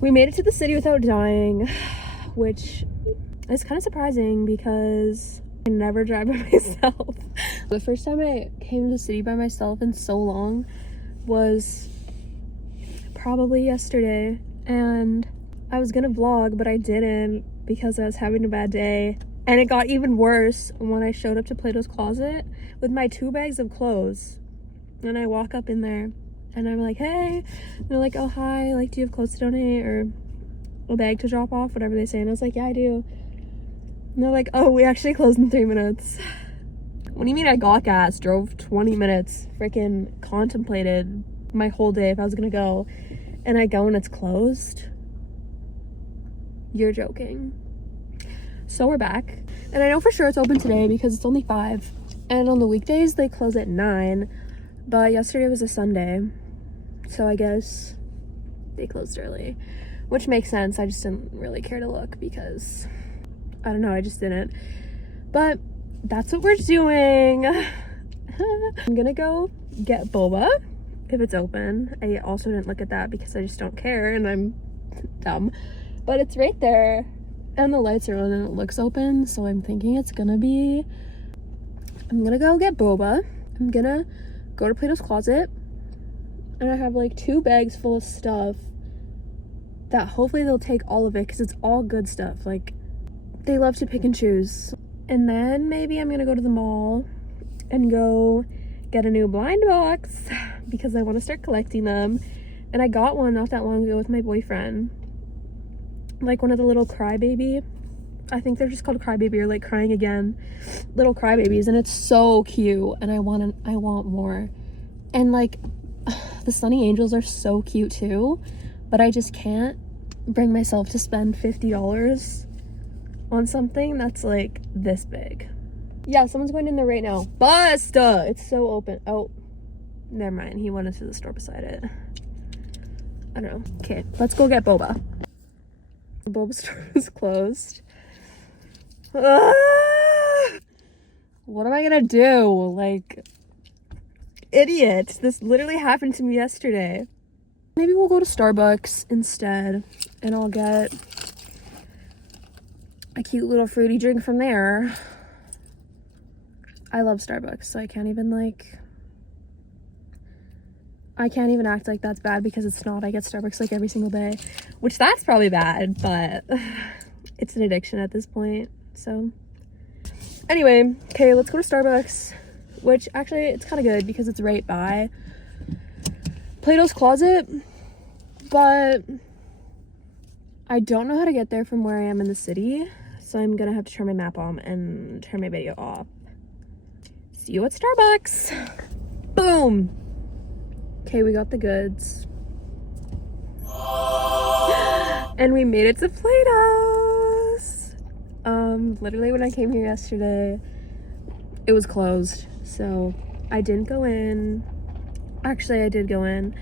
We made it to the city without dying, which is kind of surprising because I never drive by myself. The first time I came to the city by myself in so long was probably yesterday, and I was gonna vlog, but I didn't because I was having a bad day. And it got even worse when I showed up to Plato's Closet with my 2 bags of clothes. And I walk up in there and I'm like, hey. And they're like, oh, hi. Like, do you have clothes to donate or a bag to drop off? Whatever they say. And I was like, yeah, I do. And they're like, oh, we actually closed in 3 minutes. What do you mean I got gas? Drove 20 minutes. Freaking contemplated my whole day if I was gonna go. And I go and it's closed? You're joking. So we're back, and I know for sure it's open today because it's only 5, and on the weekdays they close at 9, but yesterday was a Sunday, so I guess they closed early, which makes sense. I just didn't really care to look because I don't know, I just didn't. But that's what we're doing. I'm gonna go get boba if it's open. I also didn't look at that because I just don't care and I'm dumb, but it's right there. And the lights are on and it looks open, so I'm thinking it's gonna be... I'm gonna go get boba. I'm gonna go to Plato's Closet. And I have like 2 bags full of stuff that hopefully they'll take all of it because it's all good stuff. Like, they love to pick and choose. And then maybe I'm gonna go to the mall and go get a new blind box because I want to start collecting them. And I got one not that long ago with my boyfriend. Like one of the little crybaby, I think they're just called crybaby or like crying again little crybabies, and it's so cute and I want more. And like the Sunny Angels are so cute too, but I just can't bring myself to spend $50 on something that's like this big. Yeah, someone's going in there right now. Basta! It's so open. Oh, never mind, he went into the store beside it. I don't know. Okay, let's go get boba. The boba store is closed. What am I gonna do? Like, idiot. This literally happened to me yesterday. Maybe we'll go to Starbucks instead and I'll get a cute little fruity drink from there. I love Starbucks, so I can't even act like that's bad because it's not. I get Starbucks like every single day, which that's probably bad, but it's an addiction at this point. So anyway, okay, let's go to Starbucks, which actually it's kind of good because it's right by Plato's Closet, but I don't know how to get there from where I am in the city, so I'm gonna have to turn my map on and turn my video off. See you at Starbucks. Boom. Okay, we got the goods. And we made it to Plato's. Literally when I came here yesterday, it was closed. So I didn't go in. Actually, I did go in.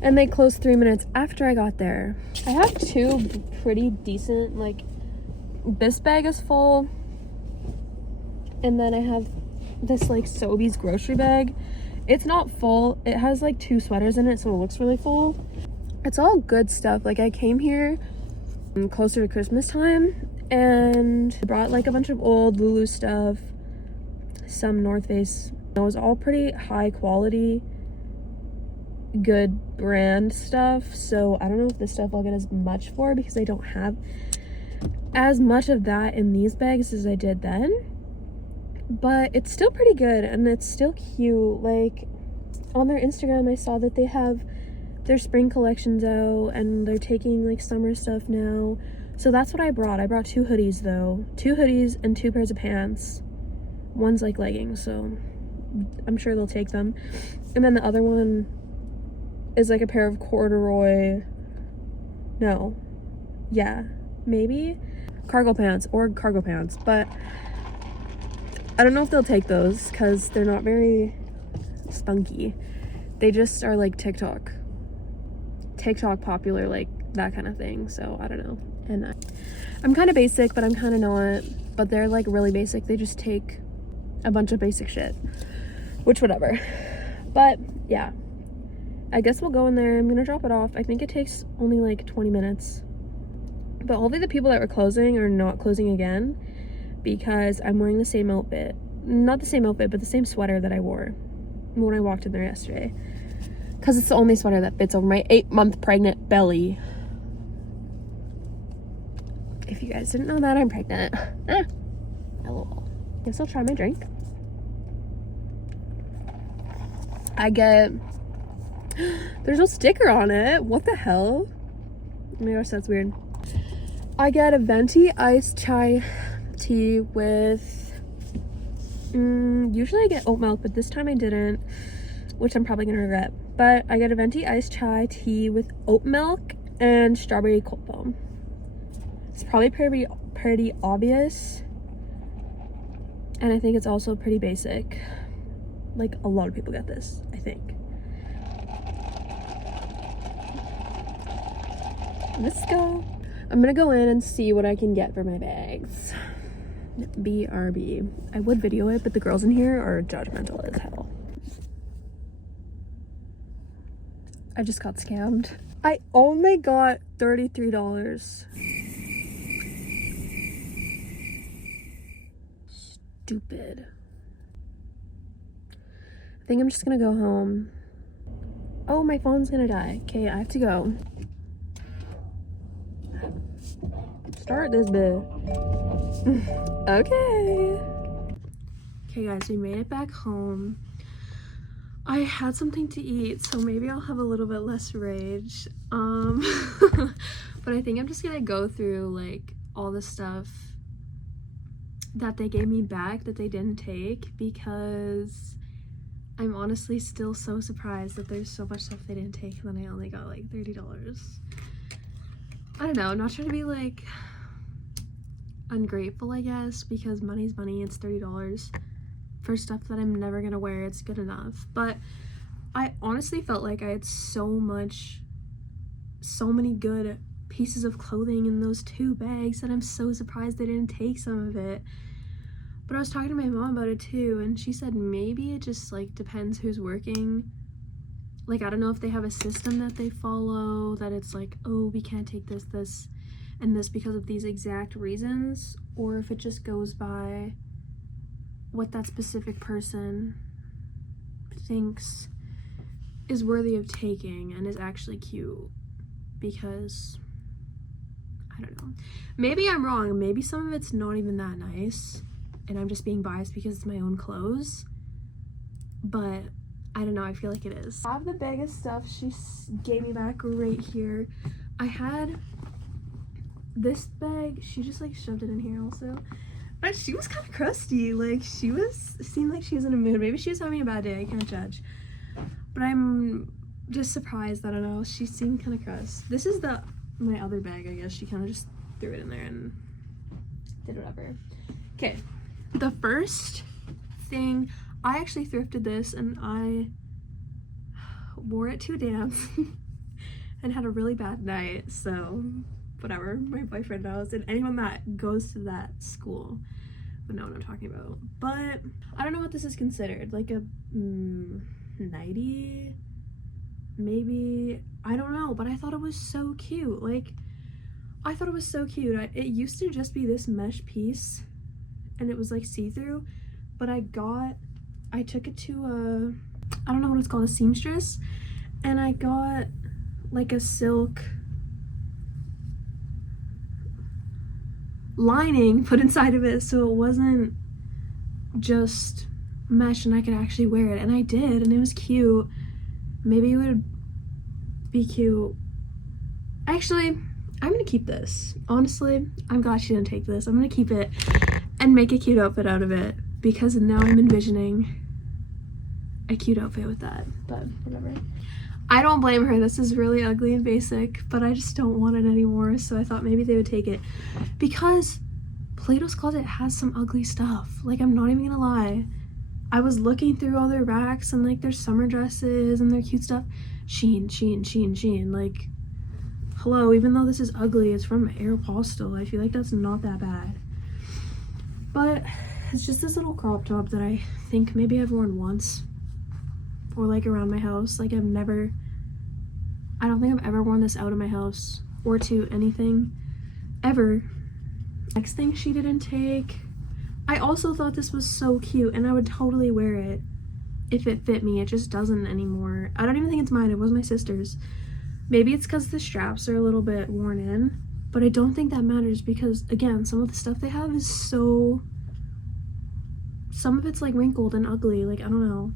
And they closed 3 minutes after I got there. I have 2 pretty decent, like, this bag is full. And then I have this, like, Sobeys grocery bag. It's not full. It has like 2 sweaters in it, so it looks really full. It's all good stuff. Like, I came here closer to Christmas time and brought like a bunch of old Lulu stuff, some North Face. It was all pretty high quality, good brand stuff. So I don't know if this stuff I'll get as much for because I don't have as much of that in these bags as I did then. But it's still pretty good and it's still cute. Like, on their Instagram I saw that they have their spring collections out and they're taking like summer stuff now. So that's what I brought. I brought 2 hoodies though. 2 hoodies and 2 pairs of pants. One's like leggings, so I'm sure they'll take them. And then the other one is like a pair of corduroy, no, yeah, maybe cargo pants, but I don't know if they'll take those because they're not very spunky. They just are like TikTok popular, like that kind of thing. So I don't know. And I'm kind of basic, but I'm kind of not. But they're like really basic. They just take a bunch of basic shit, which whatever. But yeah, I guess we'll go in there. I'm gonna drop it off. I think it takes only like 20 minutes. But all the people that were closing are not closing again because I'm wearing the same outfit. Not the same outfit, but the same sweater that I wore when I walked in there yesterday. Because it's the only sweater that fits over my 8-month pregnant belly. If you guys didn't know that, I'm pregnant. LOL. Guess I'll try my drink. There's no sticker on it. What the hell? Oh my gosh, that's weird. I get a venti iced chai tea with, usually I get oat milk, but this time I didn't, which I'm probably gonna regret. But I get a venti iced chai tea with oat milk and strawberry cold foam. It's probably pretty obvious. And I think it's also pretty basic. Like, a lot of people get this, I think. Let's go. I'm gonna go in and see what I can get for my bags. BRB. I would video it, but the girls in here are judgmental as hell. I just got scammed. I only got $33. Stupid. I think I'm just gonna go home. Oh, my phone's gonna die. Okay, I have to go. Start this bit. Okay. Okay guys, we made it back home. I had something to eat, so maybe I'll have a little bit less rage. But I think I'm just gonna go through like all the stuff that they gave me back that they didn't take, because I'm honestly still so surprised that there's so much stuff they didn't take and then I only got like $30. I don't know, I'm not trying to be like ungrateful, I guess, because money's money. It's $30 for stuff that I'm never gonna wear. It's good enough. But I honestly felt like I had so many good pieces of clothing in those 2 bags that I'm so surprised they didn't take some of it. But I was talking to my mom about it too, and she said maybe it just like depends who's working. Like, I don't know if they have a system that they follow, that it's like, oh, we can't take this, this, and this because of these exact reasons, or if it just goes by what that specific person thinks is worthy of taking and is actually cute. Because I don't know, maybe I'm wrong, maybe some of it's not even that nice and I'm just being biased because it's my own clothes, but I don't know, I feel like it is. I have the bag of stuff she gave me back right here. I had this bag, she just like shoved it in here also, but she was kind of crusty. Like, seemed like she was in a mood. Maybe she was having a bad day, I can't judge, but I'm just surprised. I don't know, she seemed kind of crust. This is my other bag, I guess. She kind of just threw it in there and did whatever. Okay, the first thing, I actually thrifted this and I wore it to a dance and had a really bad night, so whatever, my boyfriend knows, and anyone that goes to that school would know what I'm talking about. But I don't know what this is considered, like a nightie, maybe, I don't know, but I thought it was so cute. Like, I thought it was so cute. It used to just be this mesh piece and it was like see-through, but I took it to I don't know what it's called, a seamstress, and I got like a silk lining put inside of it, so it wasn't just mesh and I could actually wear it, and I did, and it was cute. Maybe it would be cute. Actually, I'm gonna keep this. Honestly, I'm glad she didn't take this. I'm gonna keep it and make a cute outfit out of it, because now I'm envisioning a cute outfit with that, but whatever. I don't blame her. This is really ugly and basic, but I just don't want it anymore, so I thought maybe they would take it, because Plato's Closet has some ugly stuff. Like, I'm not even gonna lie. I was looking through all their racks and like their summer dresses and their cute stuff. Shein, Shein, Shein, Shein. Like, hello, even though this is ugly, it's from Aeropostale. I feel like that's not that bad. But it's just this little crop top that I think maybe I've worn once, or like around my house. Like, I've never I don't think I've ever worn this out of my house or to anything ever. Next thing she didn't take, I also thought this was so cute and I would totally wear it if it fit me. It just doesn't anymore. I don't even think it's mine. It was my sister's. Maybe it's because the straps are a little bit worn in, but I don't think that matters because, again, some of the stuff they have is so... some of it's like wrinkled and ugly. Like, I don't know.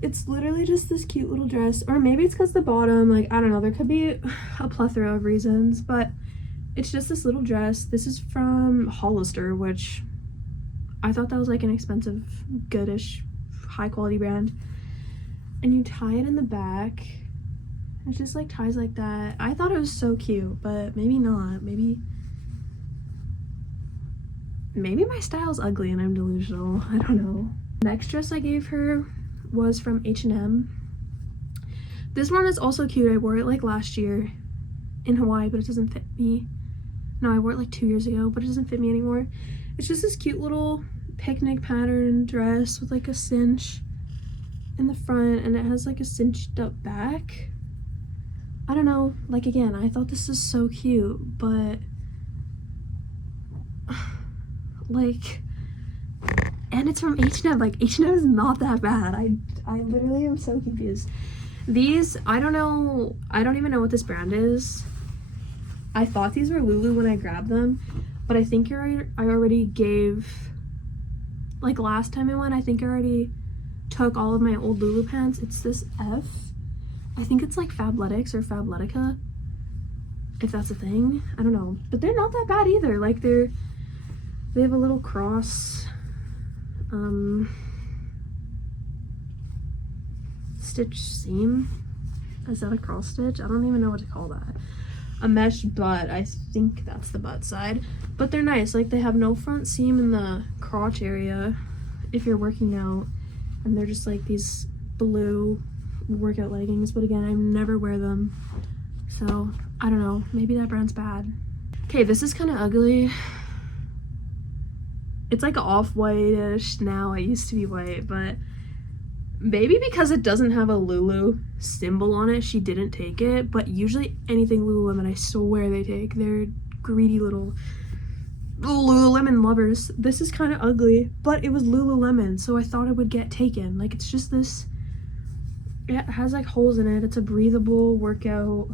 It's literally just this cute little dress, or maybe it's because the bottom, like, I don't know. There could be a plethora of reasons, but it's just this little dress. This is from Hollister, which I thought that was like an expensive, goodish, high quality brand. And you tie it in the back. It just like ties like that. I thought it was so cute, but maybe not. Maybe my style's ugly and I'm delusional. I don't know. Next dress I gave her was from H&M. This one is also cute. I wore it like last year in Hawaii, but it doesn't fit me. No, I wore it like 2 years ago, but it doesn't fit me anymore. It's just this cute little picnic pattern dress with like a cinch in the front, and it has like a cinched up back. I don't know, like, again, I thought this was so cute, but like, and it's from H&M. Like, H&M is not that bad. I literally am so confused. These, I don't know, I don't even know what this brand is. I thought these were Lulu when I grabbed them, but I think I already gave, like, last time I went, I think I already took all of my old Lulu pants. It's this F. I think it's like Fabletics or Fabletica, if that's a thing. I don't know, but they're not that bad either. Like, they have a little cross stitch seam. Is that a cross stitch? I don't even know what to call that. A mesh butt. I think that's the butt side, but they're nice. Like, they have no front seam in the crotch area if you're working out, and they're just like these blue workout leggings, but again, I never wear them, so I don't know, maybe that brand's bad. Okay, this is kind of ugly. It's like off-white-ish now. It used to be white, but maybe because it doesn't have a Lulu symbol on it, she didn't take it. But usually anything Lululemon, I swear they take. They're greedy little Lululemon lovers. This is kind of ugly, but it was Lululemon, so I thought it would get taken. Like, it's just this, it has like holes in it. It's a breathable workout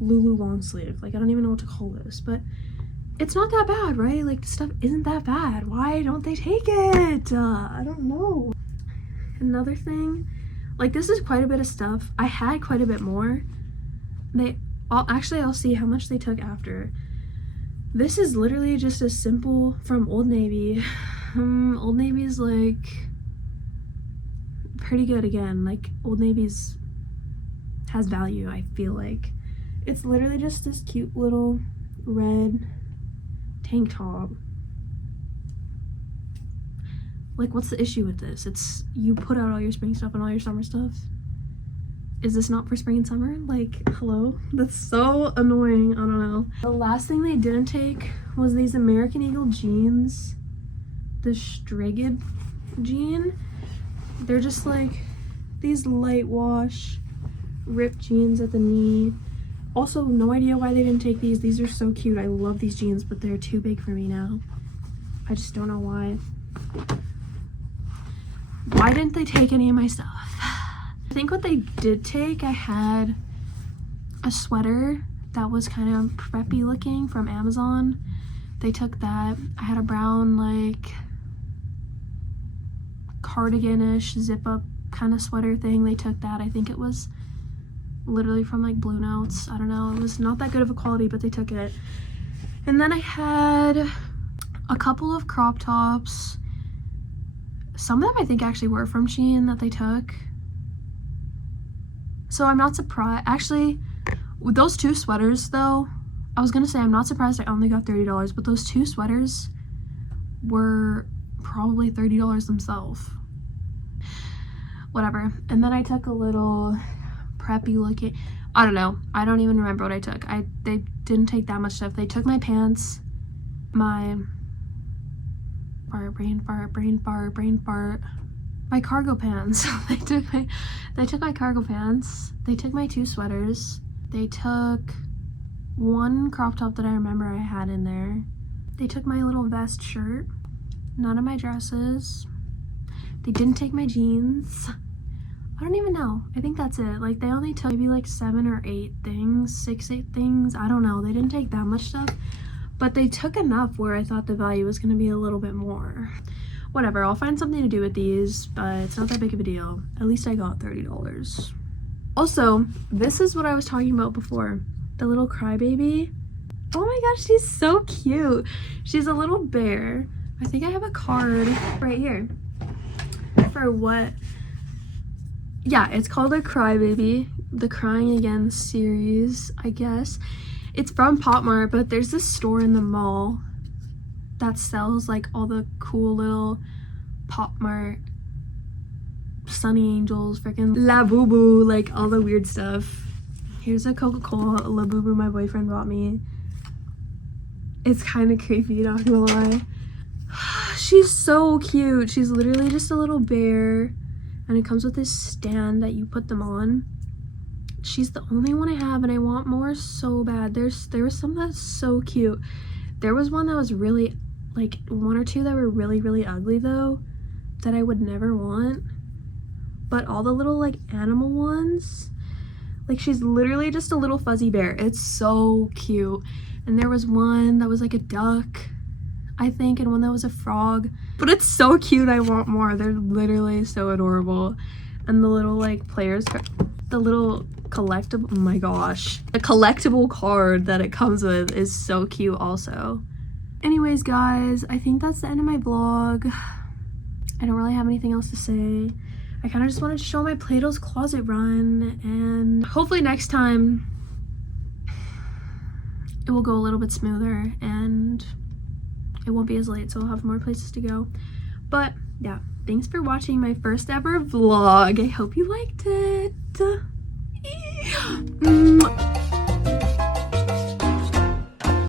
Lulu long sleeve. Like, I don't even know what to call this, but it's not that bad, right? Like, the stuff isn't that bad. Why don't they take it? I don't know. Another thing, like, this is quite a bit of stuff. I had quite a bit more. I'll see how much they took after. This is literally just a simple from Old Navy. Old Navy's like pretty good again. Like, Old Navy's has value, I feel like. It's literally just this cute little red tank top. Like, what's the issue with this? It's, you put out all your spring stuff and all your summer stuff. Is this not for spring and summer? Like, hello? That's so annoying. I don't know. The last thing they didn't take was these American Eagle jeans. The Strigid jean. They're just like these light wash ripped jeans at the knee. Also, no idea why they didn't take these. These are so cute. I love these jeans, but they're too big for me now. I just don't know why. Why didn't they take any of my stuff? I think what they did take, I had a sweater that was kind of preppy looking from Amazon. They took that. I had a brown, like, cardigan-ish zip-up kind of sweater thing. They took that. I think it was literally from like Blue Notes. I don't know. It was not that good of a quality, but they took it. And then I had a couple of crop tops. Some of them I think actually were from Shein that they took. So I'm not surprised. Actually, with those two sweaters though, I was gonna say I'm not surprised I only got $30, but those two sweaters were probably $30 themselves. Whatever. And then I took a little preppy looking, I don't know, I don't even remember what I took. They didn't take that much stuff. They took my pants, my brain fart. my cargo pants. They took my cargo pants. They took my 2 sweaters. They took one crop top that I remember I had in there. They took my little vest shirt. None of my dresses. They didn't take my jeans. I don't even know. I think that's it. Like, they only took maybe like 7 or 8 things, 6, 8 things. I don't know. They didn't take that much stuff, but they took enough where I thought the value was going to be a little bit more. Whatever, I'll find something to do with these, but it's not that big of a deal. At least I got $30. Also, this is what I was talking about before. The little crybaby. Oh my gosh, she's so cute. She's a little bear. I think I have a card right here for what. Yeah, it's called a Crybaby, the Crying Again series, I guess. It's from Pop Mart, but there's this store in the mall that sells like all the cool little Pop Mart, Sunny Angels, freaking Labubu, like all the weird stuff. Here's a Coca-Cola Labubu my boyfriend brought me. It's kind of creepy, not gonna lie. She's so cute. She's literally just a little bear, and it comes with this stand that you put them on. She's the only one I have, and I want more so bad. There was some that's so cute. There was one that was really, like, 1 or 2 that were really, really ugly though, that I would never want. But all the little like animal ones, like, she's literally just a little fuzzy bear. It's so cute. And there was one that was like a duck, I think, and one that was a frog. But it's so cute. I want more. They're literally so adorable. And the little like players, the little collectible, oh my gosh, the collectible card that it comes with is so cute also. Anyways guys, I think that's the end of my vlog. I don't really have anything else to say. I kind of just wanted to show my Play-Doh's closet run, and hopefully next time it will go a little bit smoother and it won't be as late, so I'll have more places to go. But yeah, thanks for watching my first ever vlog. I hope you liked it.